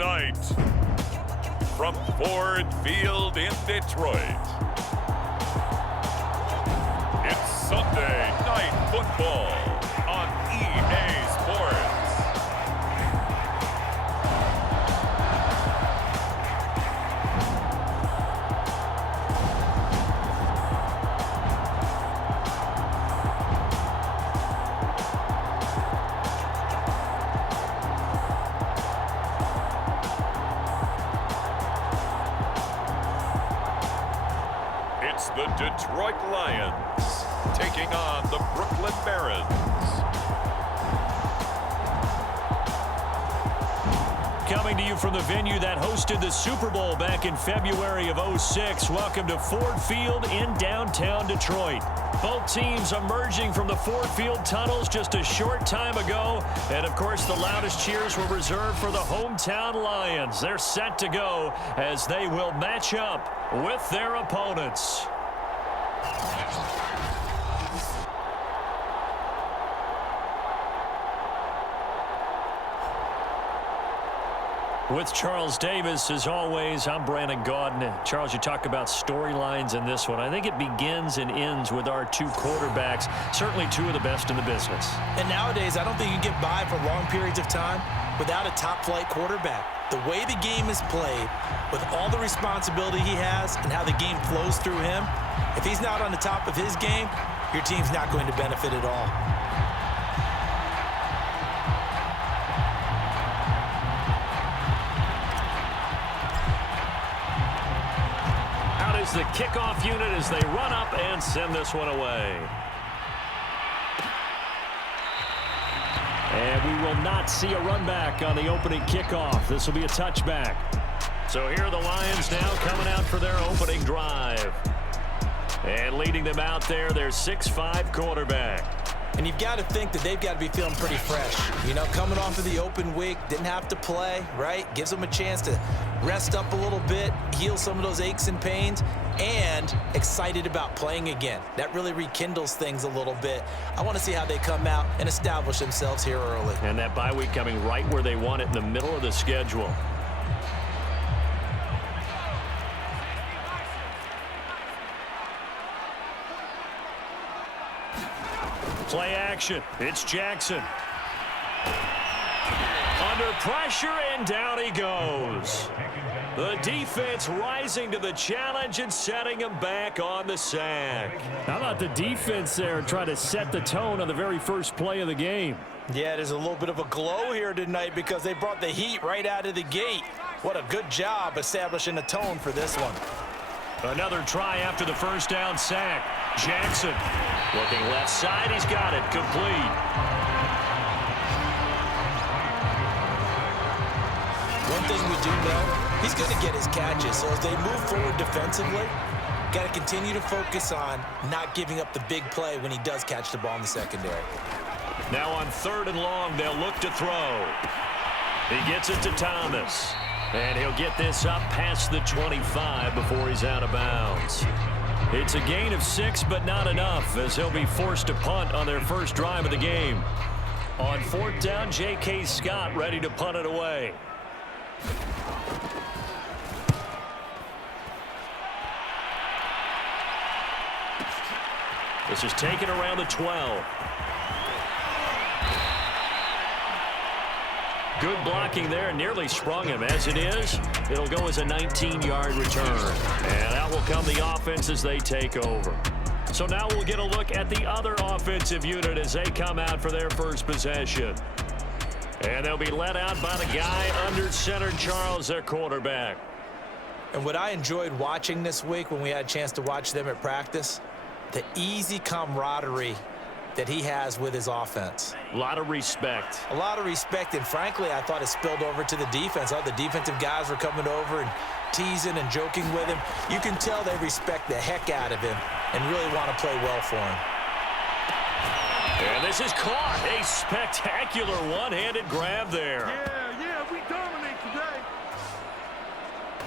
Tonight, from Ford Field in Detroit, it's Sunday Night Football on EA Sports. It's the Detroit Lions taking on the Brooklyn Barons. Coming to you from the venue that hosted the Super Bowl back in February of '06. Welcome to Ford Field in downtown Detroit. Both teams emerging from the Ford Field tunnels just a short time ago. And, of course, the loudest cheers were reserved for the hometown Lions. They're set to go as they will match up with their opponents. With Charles Davis, as always, I'm Brandon Gaudin. Charles, you talk about storylines in this one. I think it begins and ends with our two quarterbacks, certainly two of the best in the business. And nowadays, I don't think you can get by for long periods of time without a top-flight quarterback. The way the game is played, with all the responsibility he has and how the game flows through him, if he's not on the top of his game, your team's not going to benefit at all. The kickoff unit as they run up and send this one away. And we will not see a run back on the opening kickoff. This will be a touchback. So here are the Lions now coming out for their opening drive. And leading them out there, their 6'5" quarterback. And you've got to think that they've got to be feeling pretty fresh. You know, coming off of the open week, didn't have to play, right? Gives them a chance to rest up a little bit, heal some of those aches and pains, and excited about playing again. That really rekindles things a little bit. I want to see how they come out and establish themselves here early. And that bye week coming right where they want it, in the middle of the schedule. Play action. It's Jackson. Under pressure, and down he goes. The defense rising to the challenge and setting him back on the sack. How about the defense there trying to set the tone on the very first play of the game? Yeah, there's a little bit of a glow here tonight because they brought the heat right out of the gate. What a good job establishing a tone for this one. Another try after the first down sack. Jackson looking left side. He's got it. Complete. One thing we do know, he's going to get his catches. So as they move forward defensively, got to continue to focus on not giving up the big play when he does catch the ball in the secondary. Now on 3rd and long, they'll look to throw. He gets it to Thomas. And he'll get this up past the 25 before he's out of bounds. It's a gain of 6, but not enough, as he'll be forced to punt on their first drive of the game. On 4th down, J.K. Scott ready to punt it away. This is taken around the 12. Good blocking there, nearly sprung him. As it is, it'll go as a 19-yard return. And out will come the offense as they take over. So now we'll get a look at the other offensive unit as they come out for their first possession. And they'll be led out by the guy under center, Charles, their quarterback. And what I enjoyed watching this week when we had a chance to watch them at practice, the easy camaraderie that he has with his offense. A lot of respect. A lot of respect, and frankly, I thought it spilled over to the defense. All the defensive guys were coming over and teasing and joking with him. You can tell they respect the heck out of him and really want to play well for him. And this is caught. A spectacular one-handed grab there. Yeah, we dominate today.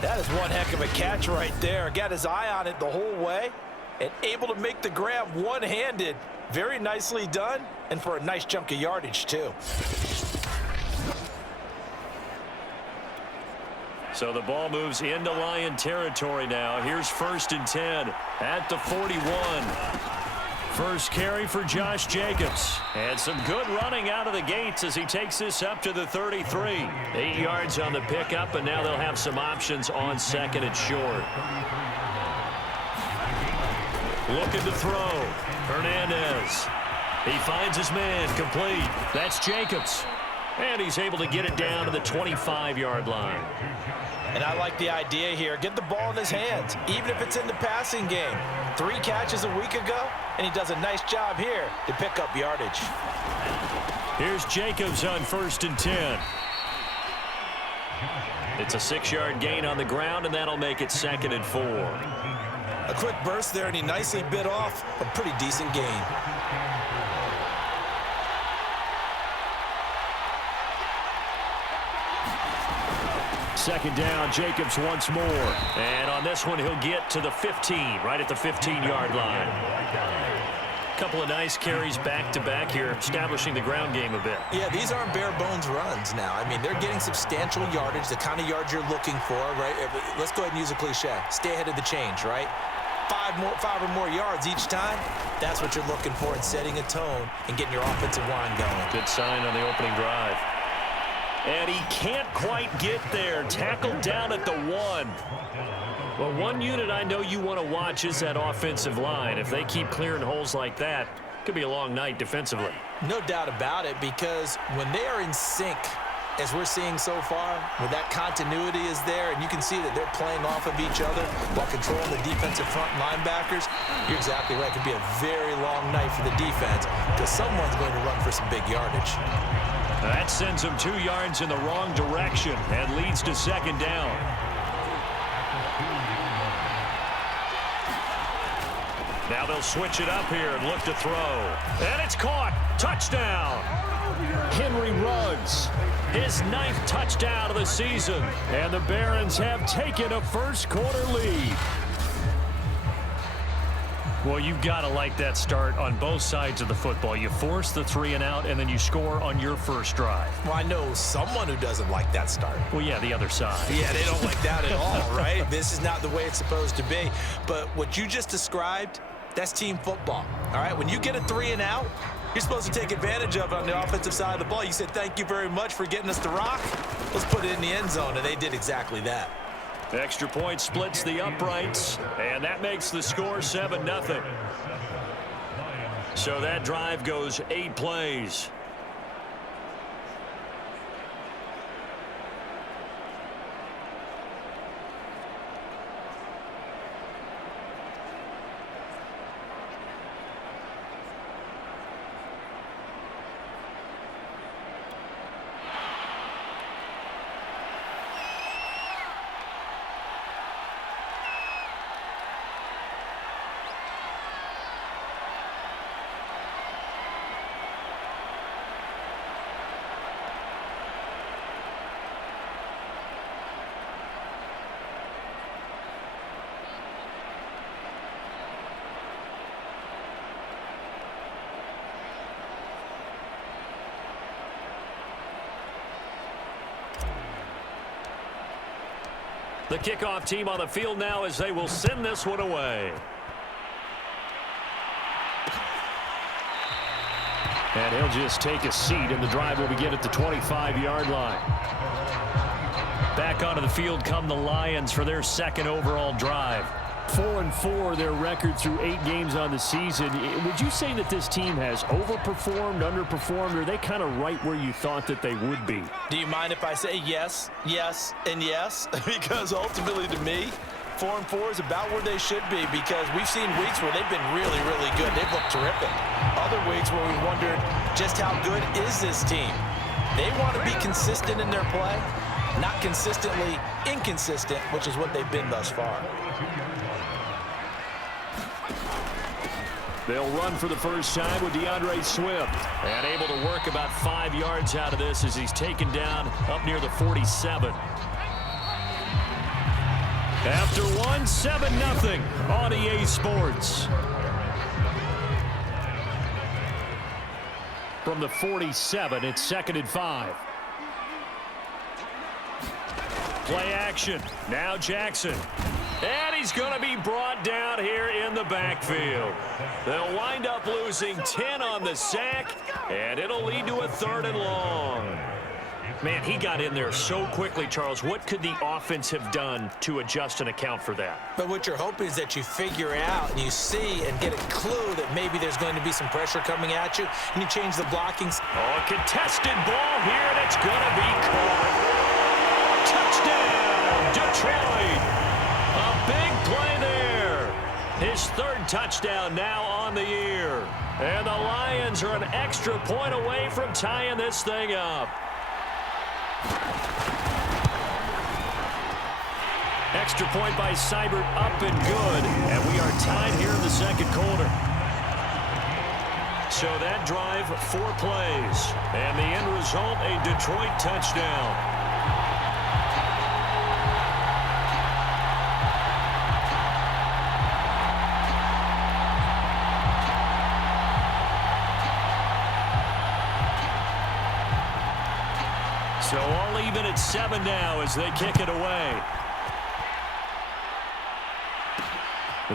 That is one heck of a catch right there. Got his eye on it the whole way and able to make the grab one-handed. Very nicely done, and for a nice chunk of yardage, too. So the ball moves into Lion territory now. Here's 1st and 10 at the 41. First carry for Josh Jacobs. And some good running out of the gates as he takes this up to the 33. 8 yards on the pickup, and now they'll have some options on 2nd and short. Looking to throw. Hernandez. He finds his man, complete. That's Jacobs. And he's able to get it down to the 25-yard line. And I like the idea here. Get the ball in his hands, even if it's in the passing game. 3 catches a week ago, and he does a nice job here to pick up yardage. Here's Jacobs on 1st and 10. It's a 6-yard gain on the ground, and that'll make it 2nd and 4. A quick burst there, and he nicely bit off a pretty decent gain. Second down, Jacobs once more. And on this one, he'll get to the 15, right at the 15-yard line. Couple of nice carries back-to-back here, establishing the ground game a bit. Yeah, these aren't bare-bones runs now. I mean, they're getting substantial yardage, the kind of yards you're looking for, right? Let's go ahead and use a cliche. Stay ahead of the change, right? 5 or more yards each time. That's what you're looking for in setting a tone and getting your offensive line going. Good sign on the opening drive. And he can't quite get there. Tackled down at the 1. Well, one unit I know you want to watch is that offensive line. If they keep clearing holes like that, it could be a long night defensively. No doubt about it, because when they are in sync, as we're seeing so far, where that continuity is there, and you can see that they're playing off of each other while controlling the defensive front linebackers, you're exactly right. It could be a very long night for the defense because someone's going to run for some big yardage. That sends him 2 yards in the wrong direction and leads to 2nd down. Now they'll switch it up here and look to throw. And it's caught. Touchdown. Henry Ruggs. His 9th touchdown of the season. And the Barons have taken a first-quarter lead. Well, you've got to like that start on both sides of the football. You force the 3 and out, and then you score on your first drive. Well, I know someone who doesn't like that start. Well, yeah, the other side. Yeah, they don't like that at all, right? This is not the way it's supposed to be. But what you just described, that's team football, all right? When you get a 3 and out, you're supposed to take advantage of it on the offensive side of the ball. You said, thank you very much for getting us the rock. Let's put it in the end zone, and they did exactly that. Extra point splits the uprights, and that makes the score 7-0. So that drive goes 8 plays. The kickoff team on the field now as they will send this one away. And he'll just take a seat, and the drive will begin at the 25-yard line. Back onto the field come the Lions for their 2nd overall drive. 4-4 their record through 8 games on the season. Would you say that this team has overperformed, underperformed, or are they kind of right where you thought that they would be? Do you mind if I say yes, yes, and yes? Because ultimately to me, 4-4 is about where they should be, because we've seen weeks where they've been really, really good. They've looked terrific. Other weeks where we wondered just how good is this team. They want to be consistent in their play, not consistently inconsistent, which is what they've been thus far. They'll run for the first time with DeAndre Swift. And able to work about 5 yards out of this as he's taken down up near the 47. After 1, 7-0 on EA Sports. From the 47, it's 2nd and 5. Play action. Now Jackson. And he's going to be brought down here in the backfield. They'll wind up losing 10 on the sack, and it'll lead to a 3rd and long. Man, he got in there so quickly, Charles. What could the offense have done to adjust and account for that? But what you're hoping is that you figure out and you see and get a clue that maybe there's going to be some pressure coming at you, and you change the blocking. Oh, a contested ball here, and it's going to be caught. Touchdown, Detroit. A big play there. His 3rd touchdown now on the year. And the Lions are an extra point away from tying this thing up. Extra point by Seibert, up and good. And we are tied here in the 2nd quarter. So that drive, 4 plays. And the end result, a Detroit touchdown. So all even at 7 now as they kick it away.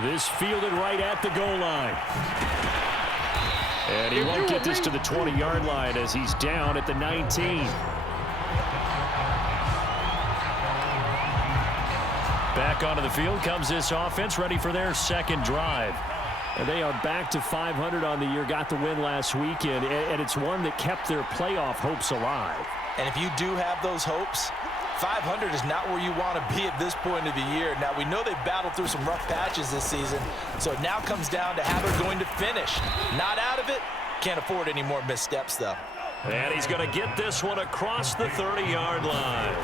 This fielded right at the goal line. And he won't get this to the 20-yard line as he's down at the 19. Back onto the field comes this offense, ready for their 2nd drive. And they are back to 500 on the year, got the win last weekend, and it's one that kept their playoff hopes alive. And if you do have those hopes, 500 is not where you want to be at this point of the year. Now, we know they've battled through some rough patches this season, so it now comes down to how they're going to finish. Not out of it. Can't afford any more missteps, though. And he's going to get this one across the 30-yard line.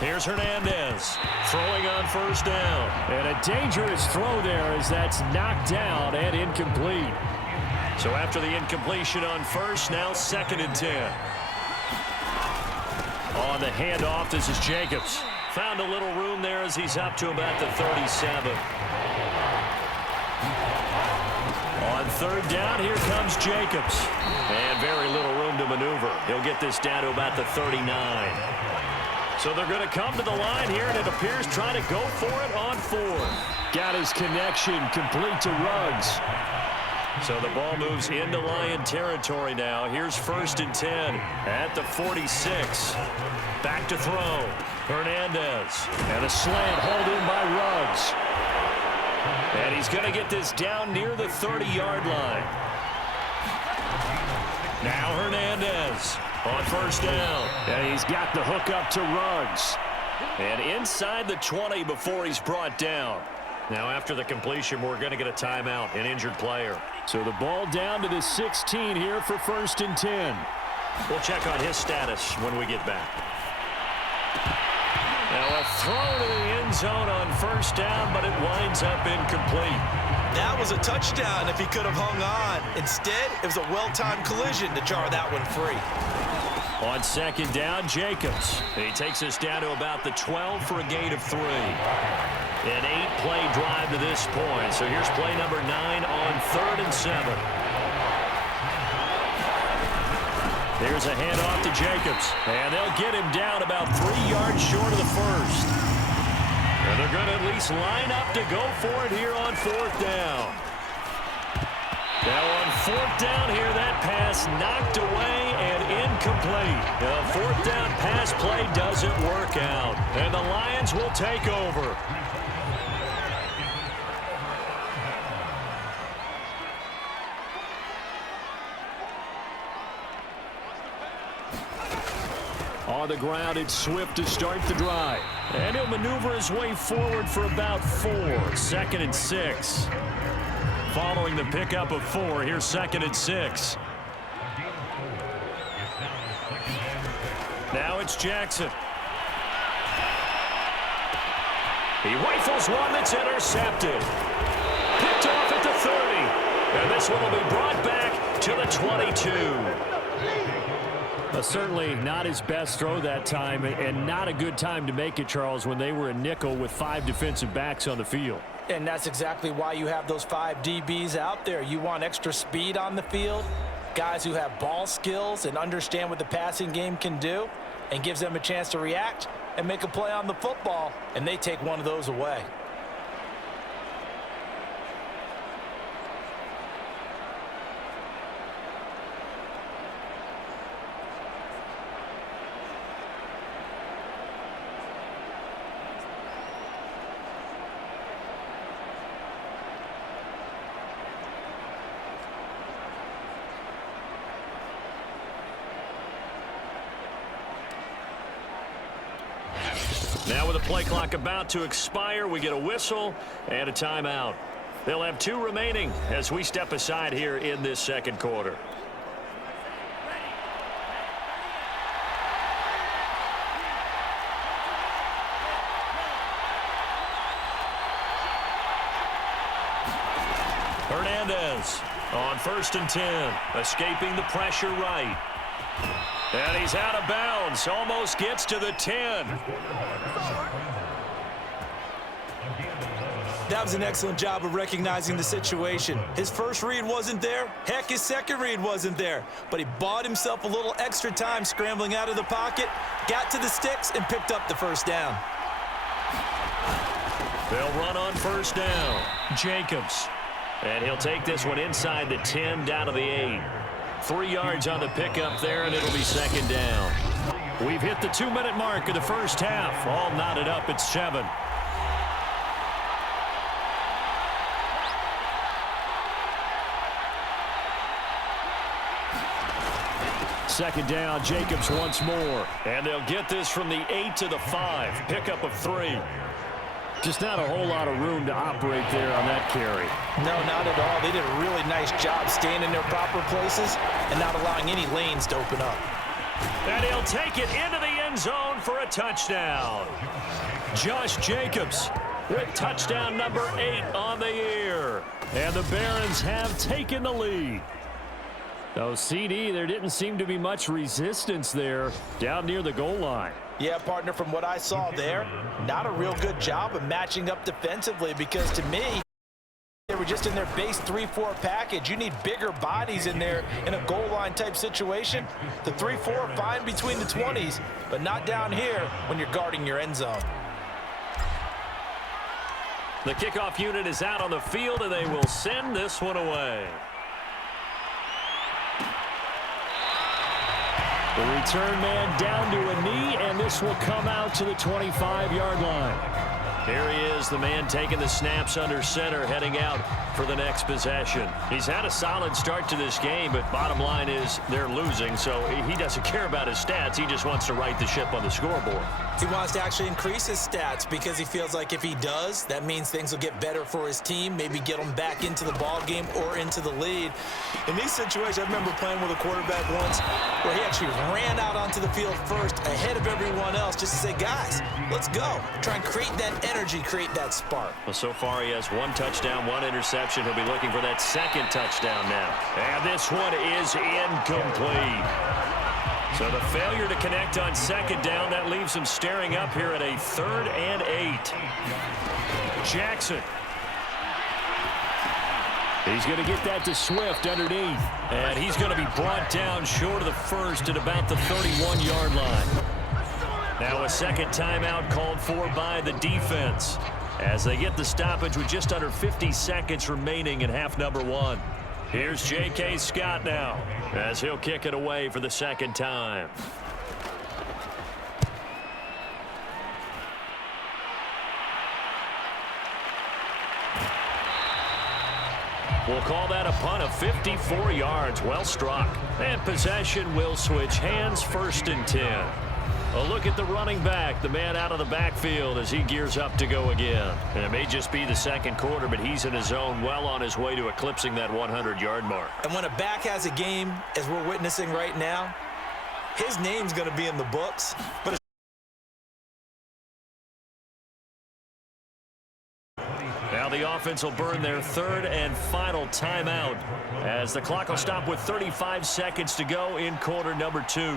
Here's Hernandez throwing on 1st down. And a dangerous throw there as that's knocked down and incomplete. So after the incompletion on 1st, now 2nd and 10. On the handoff, this is Jacobs. Found a little room there as he's up to about the 37. On 3rd down, here comes Jacobs. And very little room to maneuver. He'll get this down to about the 39. So they're going to come to the line here, and it appears trying to go for it on 4th. Got his connection complete to Ruggs. So the ball moves into Lion territory now. Here's 1st and 10 at the 46. Back to throw. Hernandez. And a slant hauled in by Ruggs. And he's going to get this down near the 30-yard line. Now Hernandez on 1st down. And he's got the hook up to Ruggs. And inside the 20 before he's brought down. Now after the completion, we're going to get a timeout, an injured player. So the ball down to the 16 here for 1st and 10. We'll check on his status when we get back. Now a throw to the end zone on 1st down, but it winds up incomplete. That was a touchdown if he could have hung on. Instead, it was a well-timed collision to jar that one free. On 2nd down, Jacobs. He takes us down to about the 12 for a gain of 3. An 8-play drive to this point. So here's play number 9 on 3rd and 7. There's a handoff to Jacobs. And they'll get him down about 3 yards short of the 1st. And they're going to at least line up to go for it here on 4th down. Now on 4th down here, that pass knocked away and incomplete. The 4th down pass play doesn't work out. And the Lions will take over. On the ground, it's Swift to start the drive. And he'll maneuver his way forward for about 4. 2nd and 6. Following the pickup of 4, here's 2nd and 6. Now it's Jackson. He rifles one that's intercepted. Picked off at the 30. And this one will be brought back to the 22. Certainly not his best throw that time, and not a good time to make it, Charles, when they were a nickel with 5 defensive backs on the field. And that's exactly why you have those 5 DBs out there. You want extra speed on the field, guys who have ball skills and understand what the passing game can do. and gives them a chance to react and make a play on the football, and they take one of those away. Now with the play clock about to expire, we get a whistle and a timeout. They'll have 2 remaining as we step aside here in this second quarter. Hernandez on 1st and 10, escaping the pressure right. And he's out of bounds, almost gets to the 10. That was an excellent job of recognizing the situation. His first read wasn't there. Heck, his second read wasn't there. But he bought himself a little extra time scrambling out of the pocket, got to the sticks, and picked up the first down. They'll run on 1st down. Jacobs. And he'll take this one inside the 10 down to the 8. 3 yards on the pickup there, and it'll be 2nd down. We've hit the 2-minute mark of the first half. All knotted up at 7. Second down, Jacobs once more. And they'll get this from the 8 to the 5. Pickup of 3. Just not a whole lot of room to operate there on that carry. No, not at all. They did a really nice job staying in their proper places and not allowing any lanes to open up. And he'll take it into the end zone for a touchdown. Josh Jacobs with touchdown number 8 on the year. And the Barons have taken the lead. So, CD, there didn't seem to be much resistance there down near the goal line. Yeah, partner, from what I saw there, not a real good job of matching up defensively because, to me, they were just in their base 3-4 package. You need bigger bodies in there in a goal line type situation. The 3-4 fine between the 20s, but not down here when you're guarding your end zone. The kickoff unit is out on the field, and they will send this one away. The return man down to a knee, and this will come out to the 25-yard line. Here he is, the man taking the snaps under center, heading out for the next possession. He's had a solid start to this game, but bottom line is they're losing, so he doesn't care about his stats. He just wants to right the ship on the scoreboard. He wants to actually increase his stats because he feels like if he does, that means things will get better for his team, maybe get him back into the ball game or into the lead. In these situations, I remember playing with a quarterback once where he actually ran out onto the field first ahead of everyone else just to say, guys, let's go. Try and create that energy, create that spark. Well, so far he has 1 touchdown, 1 interception. He'll be looking for that 2nd touchdown now. And this one is incomplete. So the failure to connect on 2nd down, that leaves him staring up here at a 3rd and 8. Jackson. He's going to get that to Swift underneath. And he's going to be brought down short of the first at about the 31-yard line. Now a 2nd timeout called for by the defense as they get the stoppage with just under 50 seconds remaining in half number 1. Here's J.K. Scott now as he'll kick it away for the 2nd time. We'll call that a punt of 54 yards. Well struck. And possession will switch hands, 1st and 10. A look at the running back, the man out of the backfield as he gears up to go again. And it may just be the 2nd quarter, but he's in his zone, well on his way to eclipsing that 100-yard mark. And when a back has a game, as we're witnessing right now, his name's going to be in the books. But now the offense will burn their 3rd and final timeout as the clock will stop with 35 seconds to go in quarter number 2.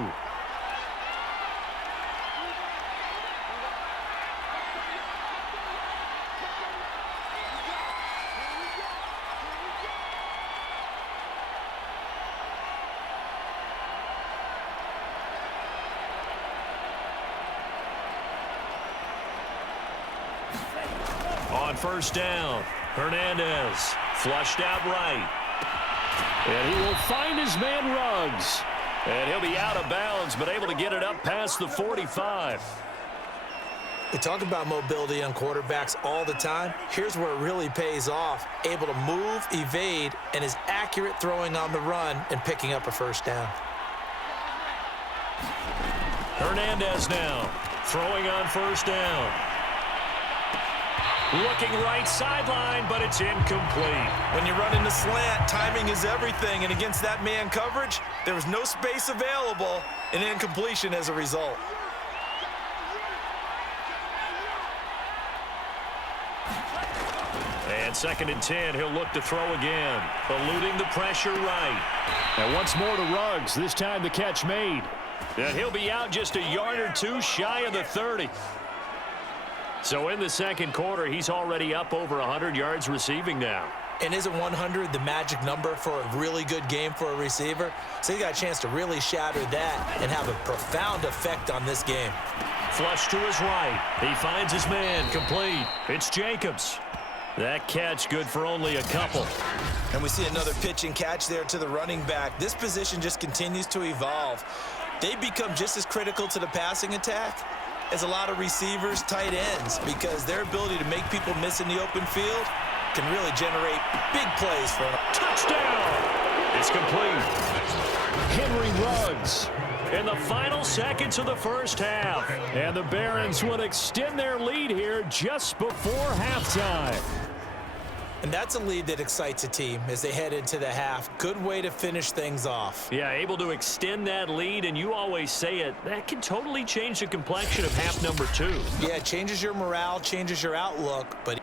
first down. Hernandez flushed out right. And he will find his man Ruggs. And he'll be out of bounds, but able to get it up past the 45. We talk about mobility on quarterbacks all the time. Here's where it really pays off. Able to move, evade, and is accurate throwing on the run and picking up a first down. Hernandez now throwing on first down. Looking right sideline, but it's incomplete. When you run into slant, timing is everything, and against that man coverage, there was no space available, and incompletion as a result. And 2nd and 10, he'll look to throw again, eluding the pressure right. And once more to Ruggs, this time the catch made. And he'll be out just a yard or two shy of the 30. So in the second quarter, he's already up over 100 yards receiving now. And isn't 100 the magic number for a really good game for a receiver? So he got a chance to really shatter that and have a profound effect on this game. Flush to his right. He finds his man complete. It's Jacobs. That catch good for only a couple. And we see another pitch and catch there to the running back. This position just continues to evolve. They become just as critical to the passing attack as a lot of receivers, tight ends, because their ability to make people miss in the open field can really generate big plays for them. Touchdown! It's complete. Henry Ruggs in the final seconds of the first half. And the Barons would extend their lead here just before halftime. And that's a lead that excites a team as they head into the half. Good way to finish things off. Yeah, able to extend that lead, and you always say it, that can totally change the complexion of half number 2. Yeah, it changes your morale, changes your outlook, but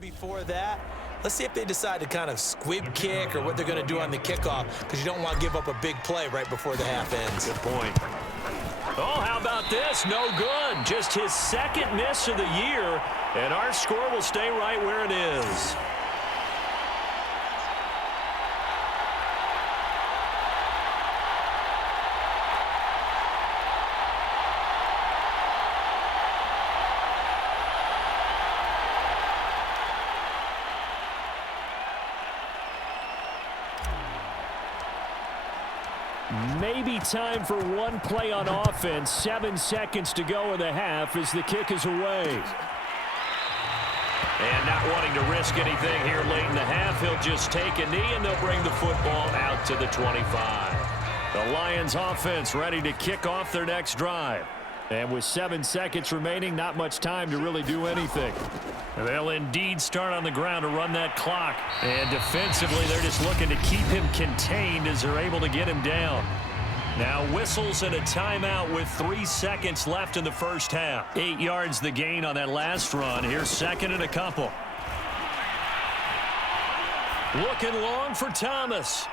before that, let's see if they decide to kind of squib kick or what they're going to do on the kickoff, because you don't want to give up a big play right before the half ends. Good point. Oh, how about this? No good. Just his second miss of the year, and our score will stay right where it is. Maybe time for one play on offense. 7 seconds to go in the half as the kick is away. And not wanting to risk anything here late in the half, he'll just take a knee and they'll bring the football out to the 25. The Lions offense ready to kick off their next drive. And with 7 seconds remaining, not much time to really do anything. They'll indeed start on the ground to run that clock. And defensively, they're just looking to keep him contained as they're able to get him down. Now whistles and a timeout with 3 seconds left in the first half. 8 yards the gain on that last run. Here's 2nd and a couple. Looking long for Thomas.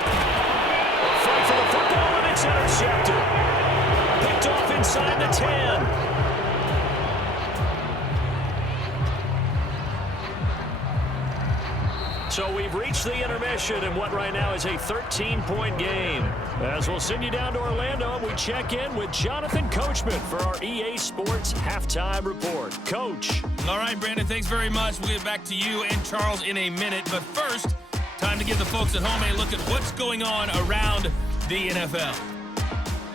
Fight for the football, and it's intercepted. Picked off inside the 10. So we've reached the intermission in what right now is a 13-point game. As we'll send you down to Orlando, and we check in with Jonathan Coachman for our EA Sports Halftime Report. Coach. All right, Brandon, thanks very much. We'll get back to you and Charles in a minute. But first, time to give the folks at home a look at what's going on around the NFL.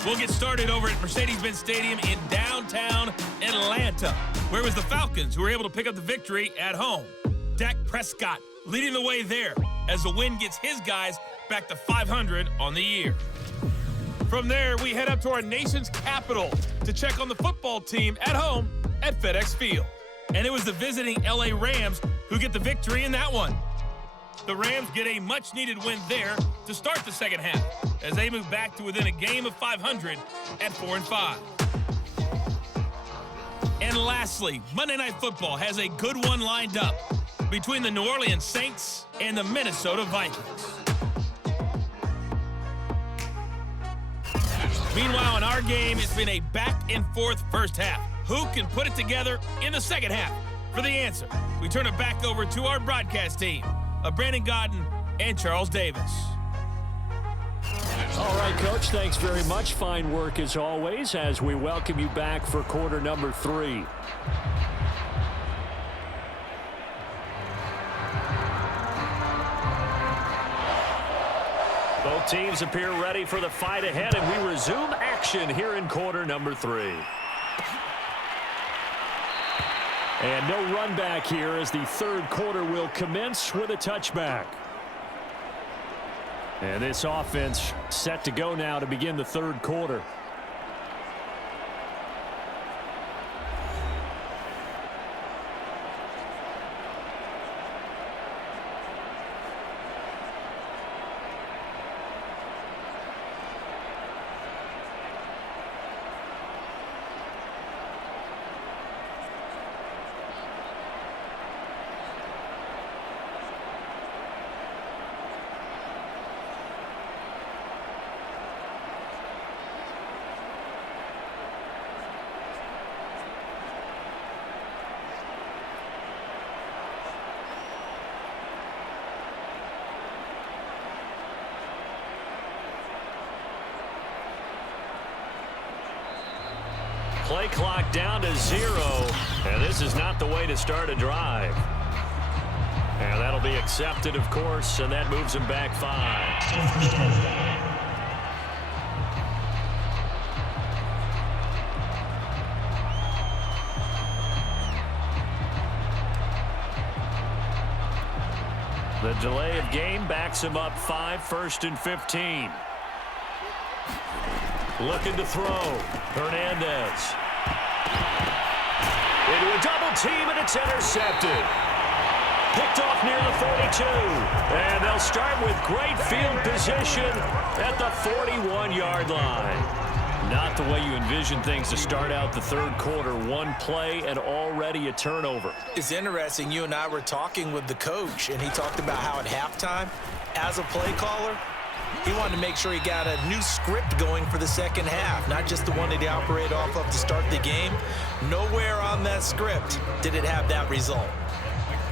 We'll get started over at Mercedes-Benz Stadium in downtown Atlanta, where it was the Falcons who were able to pick up the victory at home. Dak Prescott leading the way there as the win gets his guys back to 500 on the year. From there, we head up to our nation's capital to check on the football team at home at FedEx Field. And it was the visiting LA Rams who get the victory in that one. The Rams get a much-needed win there to start the second half as they move back to within a game of 500 at 4-5. And lastly, Monday Night Football has a good one lined up between the New Orleans Saints and the Minnesota Vikings. Meanwhile, in our game, it's been a back-and-forth first half. Who can put it together in the second half? For the answer, we turn it back over to our broadcast team of Brandon Godden and Charles Davis. All right, Coach, thanks very much. Fine work as always as we welcome you back for quarter number 3. Both teams appear ready for the fight ahead, and we resume action here in quarter number 3. And no run back here as the third quarter will commence with a touchback. And this offense set to go now to begin the third quarter. Play clock down to 0, and this is not the way to start a drive. And that'll be accepted, of course, and that moves him back 5. The delay of game backs him up 5, 1st and 15. Looking to throw. Hernandez. Into a double team, and it's intercepted. Picked off near the 42. And they'll start with great field position at the 41-yard line. Not the way you envision things to start out the third quarter. One play and already a turnover. It's interesting. You and I were talking with the coach, and he talked about how at halftime, as a play caller, he wanted to make sure he got a new script going for the second half, not just the one that he operated off of to start the game. Nowhere on that script did it have that result.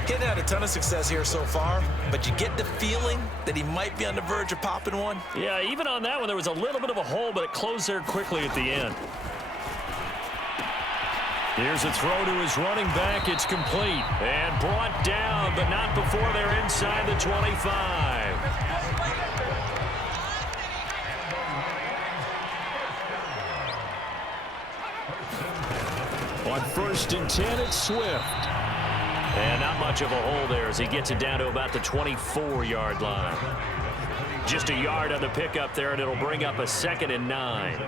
He hadn't had a ton of success here so far, but you get the feeling that he might be on the verge of popping one. Yeah, even on that one, there was a little bit of a hole, but it closed there quickly at the end. Here's a throw to his running back. It's complete and brought down, but not before they're inside the 25. On 1st and 10, it's Swift. And not much of a hole there as he gets it down to about the 24-yard line. Just a yard on the pickup there, and it'll bring up a 2nd and 9.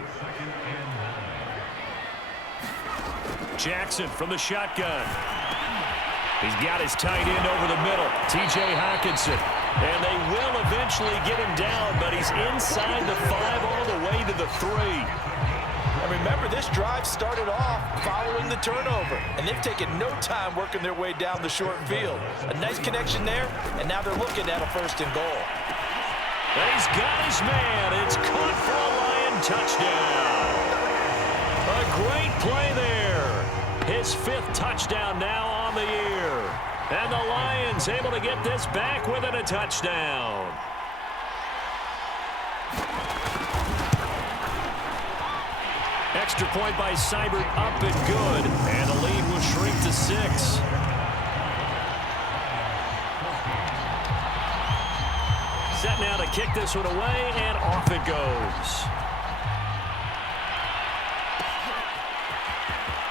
Jackson from the shotgun. He's got his tight end over the middle, T.J. Hockenson. And they will eventually get him down, but he's inside the 5 all the way to the 3. And remember, this drive started off following the turnover, and they've taken no time working their way down the short field. A nice connection there, and now they're looking at a 1st and goal. And he's got his man. It's caught for a Lion touchdown. A great play there. His 5th touchdown now on the year. And the Lions able to get this back within a touchdown. Extra point by Seibert, up and good. And the lead will shrink to 6. Set now to kick this one away, and off it goes.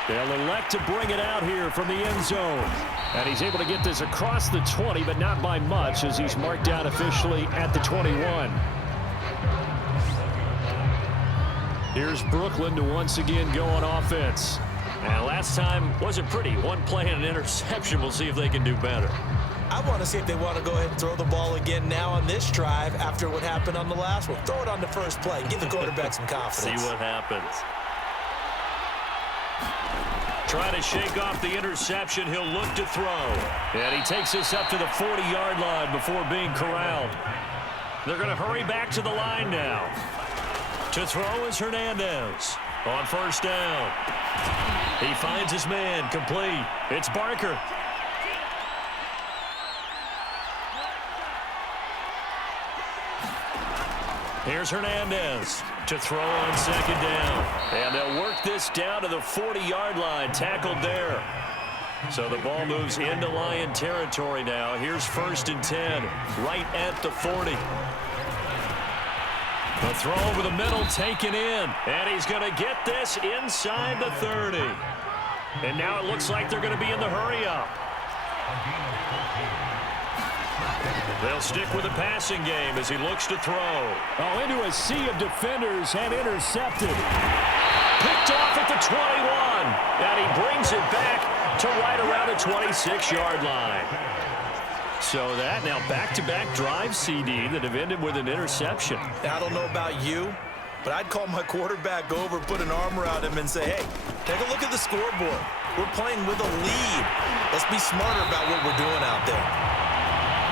They'll elect to bring it out here from the end zone. And he's able to get this across the 20, but not by much as he's marked down officially at the 21. Here's Brooklyn to once again go on offense. And last time wasn't pretty. One play and an interception. We'll see if they can do better. I want to see if they want to go ahead and throw the ball again now on this drive after what happened on the last one. Throw it on the first play and give the quarterback some confidence. See what happens. Trying to shake off the interception. He'll look to throw. And he takes this up to the 40-yard line before being corralled. They're going to hurry back to the line now. To throw is Hernandez on first down. He finds his man, complete. It's Barker. Here's Hernandez to throw on second down. And they'll work this down to the 40-yard line, tackled there. So the ball moves into Lion territory now. Here's 1st and 10, right at the 40. The throw over the middle, taken in. And he's going to get this inside the 30. And now it looks like they're going to be in the hurry-up. They'll stick with the passing game as he looks to throw. Oh, into a sea of defenders and intercepted. Picked off at the 21. And he brings it back to right around the 26-yard line. So that now back-to-back drive CD that have ended with an interception. Now, I don't know about you, but I'd call my quarterback over, put an arm around him, and say, hey, take a look at the scoreboard. We're playing with a lead. Let's be smarter about what we're doing out there.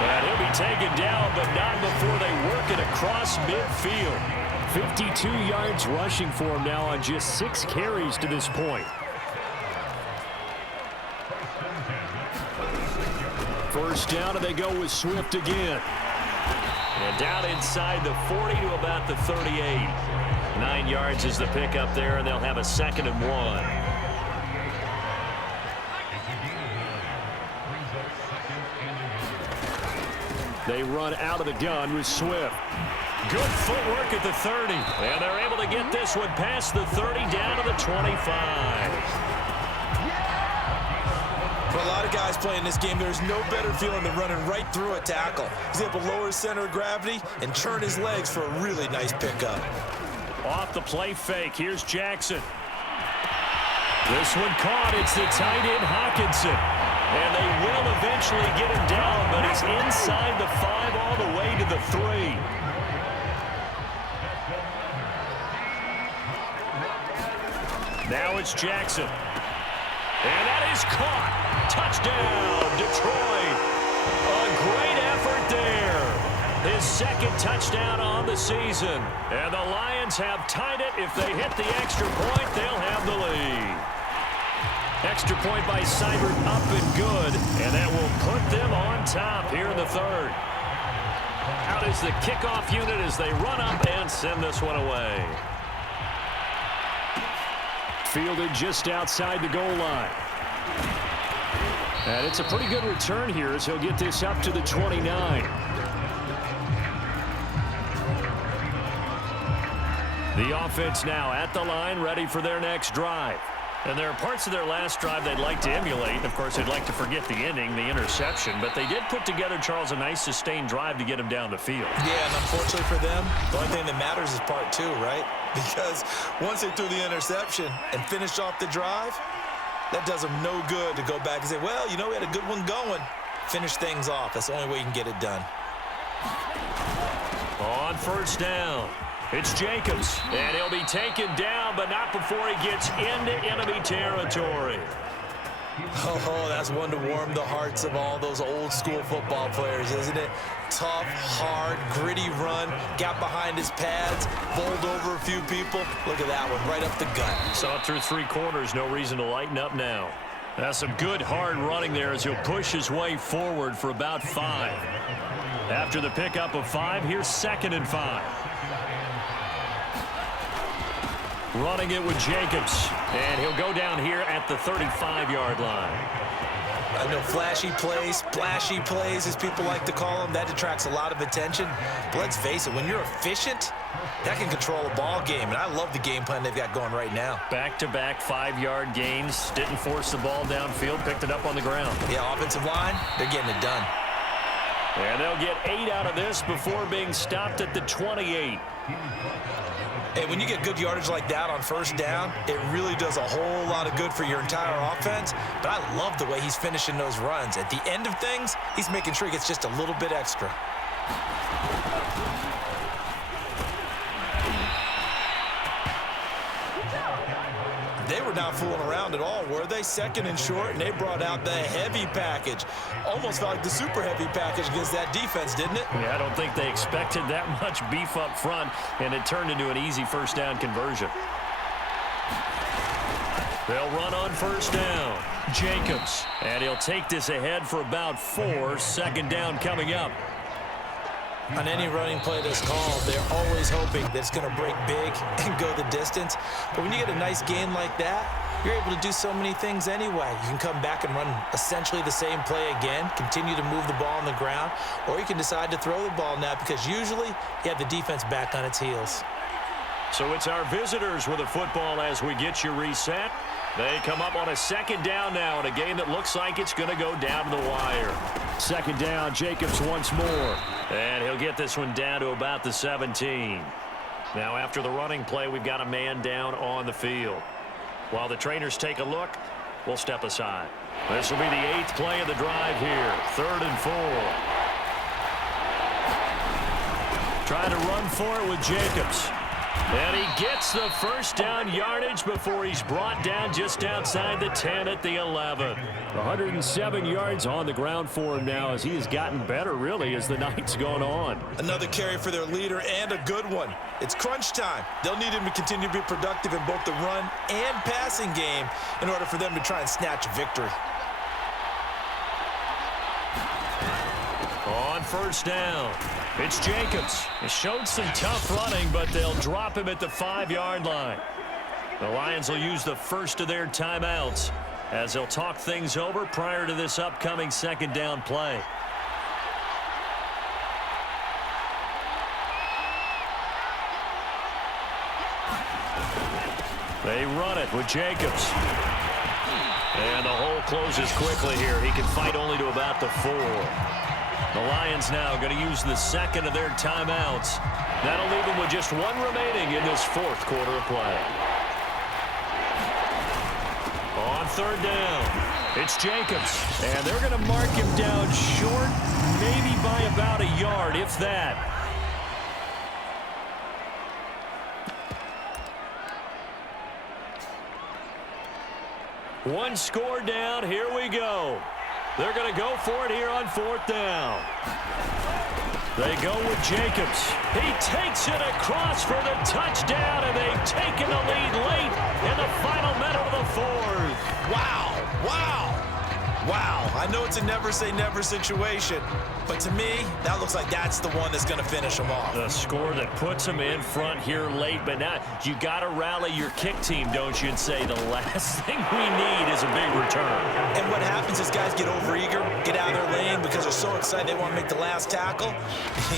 And he'll be taken down, but not before they work it across midfield. 52 yards rushing for him now on just 6 carries to this point. First down, and they go with Swift again. And down inside the 40 to about the 38. 9 yards is the pickup there, and they'll have a 2nd and 1. They run out of the gun with Swift. Good footwork at the 30. And they're able to get this one past the 30 down to the 25. For a lot of guys playing this game, there's no better feeling than running right through a tackle. He's able to lower his center of gravity and turn his legs for a really nice pickup. Off the play fake, here's Jackson. This one caught. It's the tight end Hawkinson. And they will eventually get him down, but he's inside the 5 all the way to the 3. Now it's Jackson. And that is caught. Touchdown, Detroit. A great effort there. His 2nd touchdown on the season. And the Lions have tied it. If they hit the extra point, they'll have the lead. Extra point by Seibert, up and good. And that will put them on top here in the 3rd. Out is the kickoff unit as they run up and send this one away. Fielded just outside the goal line. And it's a pretty good return here as he'll get this up to the 29. The offense now at the line, ready for their next drive. And there are parts of their last drive they'd like to emulate. Of course, they'd like to forget the ending, the interception. But they did put together, Charles, a nice sustained drive to get him down the field. Yeah, and unfortunately for them, the only thing that matters is part 2, right? Because once they threw the interception and finished off the drive, that does them no good to go back and say, well, you know, we had a good one going. Finish things off. That's the only way you can get it done. On first down. It's Jacobs, and he'll be taken down, but not before he gets into enemy territory. Oh, that's one to warm the hearts of all those old school football players, isn't it? Tough, hard, gritty run, got behind his pads, bowled over a few people. Look at that one, right up the gut. Saw it through 3 quarters, no reason to lighten up now. That's some good hard running there as he'll push his way forward for about 5. After the pickup of 5, here's 2nd and 5. Running it with Jacobs, and he'll go down here at the 35-yard line. I know flashy plays, splashy plays, as people like to call them, that attracts a lot of attention. But let's face it, when you're efficient, that can control a ball game, and I love the game plan they've got going right now. Back-to-back 5-yard gains, didn't force the ball downfield, picked it up on the ground. Yeah, offensive line, they're getting it done. And they'll get 8 out of this before being stopped at the 28. Hey, when you get good yardage like that on first down, it really does a whole lot of good for your entire offense. But I love the way he's finishing those runs. At the end of things, he's making sure he gets just a little bit extra. They were not fooling around at all, were they? Second and short, and they brought out the heavy package. Almost felt like the super heavy package against that defense, didn't it? Yeah, I don't think they expected that much beef up front, and it turned into an easy first down conversion. They'll run on first down. Jacobs, and he'll take this ahead for about 4. Second down coming up. On any running play that's called, they're always hoping that it's going to break big and go the distance. But when you get a nice gain like that, you're able to do so many things anyway. You can come back and run essentially the same play again, continue to move the ball on the ground, or you can decide to throw the ball now because usually you have the defense back on its heels. So it's our visitors with the football as we get you reset. They come up on a second down now in a game that looks like it's going to go down to the wire. Second down, Jacobs once more. And he'll get this one down to about the 17. Now after the running play, we've got a man down on the field. While the trainers take a look, we'll step aside. This will be the 8th play of the drive here. 3rd and 4. Trying to run for it with Jacobs. And he gets the first down yardage before he's brought down just outside the 10 at the 11. 107 yards on the ground for him now as he has gotten better, really, as the night's gone on. Another carry for their leader and a good one. It's crunch time. They'll need him to continue to be productive in both the run and passing game in order for them to try and snatch a victory. On first down, it's Jacobs. He showed some tough running, but they'll drop him at the 5-yard line. The Lions will use the first of their timeouts as they'll talk things over prior to this upcoming second down play. They run it with Jacobs. And the hole closes quickly here. He can fight only to about the 4. The Lions now going to use the second of their timeouts. That'll leave them with just 1 remaining in this 4th quarter of play. On third down, it's Jacobs. And they're going to mark him down short, maybe by about a yard, if that. One score down, here we go. They're going to go for it here on 4th down. They go with Jacobs. He takes it across for the touchdown, and they've taken the lead late in the final minute of the 4th. Wow, wow, wow. I know it's a never-say-never situation, but to me, that looks like that's the one that's going to finish them off. The score that puts them in front here late, but now you got to rally your kick team, don't you, and say the last thing we need is a big return. And what happens is guys get overeager, get out of their lane because they're so excited they want to make the last tackle.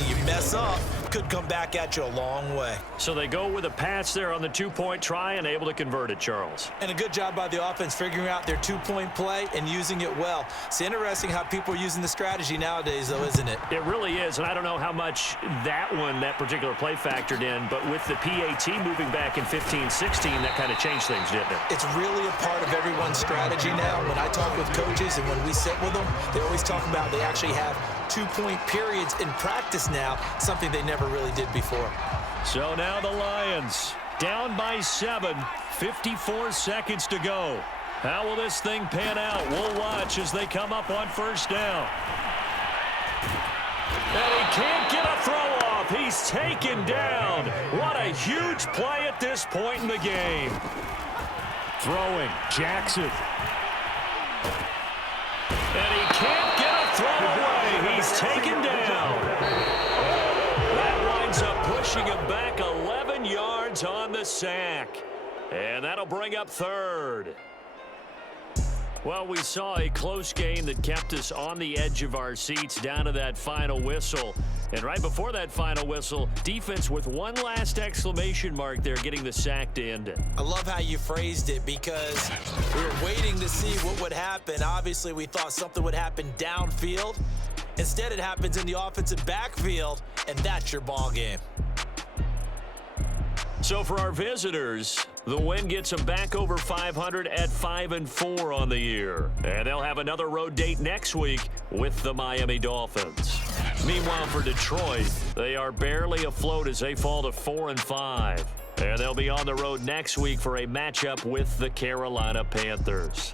You mess up, could come back at you a long way. So they go with a pass there on the 2-point try and able to convert it, Charles. And a good job by the offense figuring out their 2-point play and using it well. It's interesting how people are using the strategy nowadays, though, isn't it? It really is, and I don't know how much that particular play factored in, but with the PAT moving back in 15-16, that kind of changed things, didn't it? It's really a part of everyone's strategy now. When I talk with coaches and when we sit with them, they always talk about they actually have 2-point periods in practice now, something they never really did before. So now the Lions down by 7, 54 seconds to go. How will this thing pan out? We'll watch as they come up on first down. And he can't get a throw off. He's taken down. What a huge play at this point in the game. Throwing, Jackson. And he can't get a throw away. He's taken down. That winds up pushing him back 11 yards on the sack. And that'll bring up 3rd. Well, we saw a close game that kept us on the edge of our seats down to that final whistle. And right before that final whistle, defense with one last exclamation mark there, getting the sack to end it. I love how you phrased it because we were waiting to see what would happen. Obviously, we thought something would happen downfield. Instead, it happens in the offensive backfield, and that's your ball game. So for our visitors, the win gets them back over 500 at 5-4 on the year. And they'll have another road date next week with the Miami Dolphins. Meanwhile, for Detroit, they are barely afloat as they fall to 4-5. And they'll be on the road next week for a matchup with the Carolina Panthers.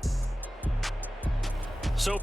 So